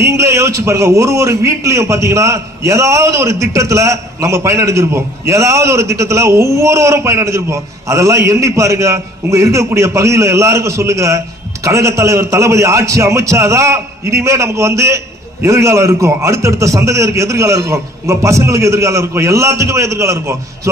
நீங்களே யோசிச்சு பாருங்க, ஒரு வீட்லயும் பாத்தீங்கன்னா ஏதாவது ஒரு திட்டத்துல நம்ம பயனடைஞ்சிருப்போம், ஏதாவது ஒரு திட்டத்துல ஒவ்வொருவரும் பயனடைஞ்சிருப்போம். அதெல்லாம் எண்ணி பாருங்க. உங்க இருக்கக்கூடிய பகுதியில் எல்லாருக்கும் சொல்லுங்க, கழக தலைவர் தளபதி ஆட்சி அமைச்சாதான் இனிமே நமக்கு எதிர்காலம் இருக்கும், அடுத்தடுத்த சந்ததியருக்கு எதிர்காலம் இருக்கும், உங்க பசங்களுக்கு எதிர்காலம் இருக்கும், எல்லாத்துக்குமே எதிர்காலம் இருக்கும். ஸோ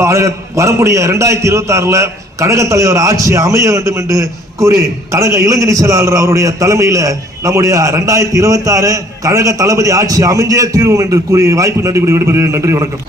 வரக்கூடிய 2026 கழக தலைவர் ஆட்சி அமைய வேண்டும் என்று கூறி கழக இளைஞணி செயலாளர் அவருடைய தலைமையில் நம்முடைய 2026 கழக தளபதி ஆட்சி அமைஞ்சே தீர்வோம் என்று கூறி வாய்ப்பு நன்றி கூறி விடுபடுகிறேன். நன்றி, வணக்கம்.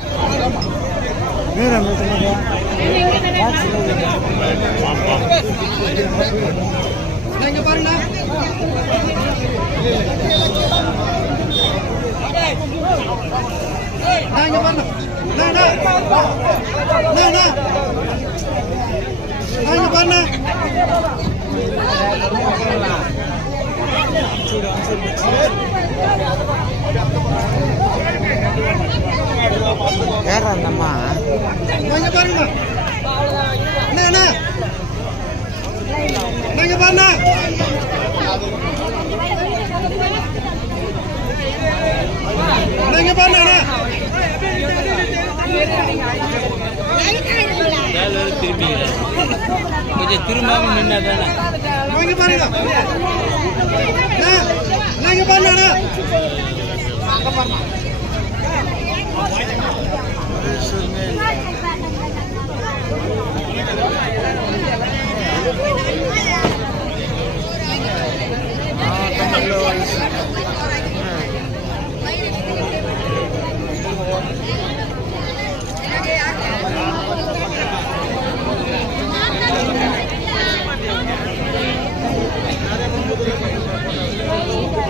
கொஞ்சம் திரும்ப நின்னதானே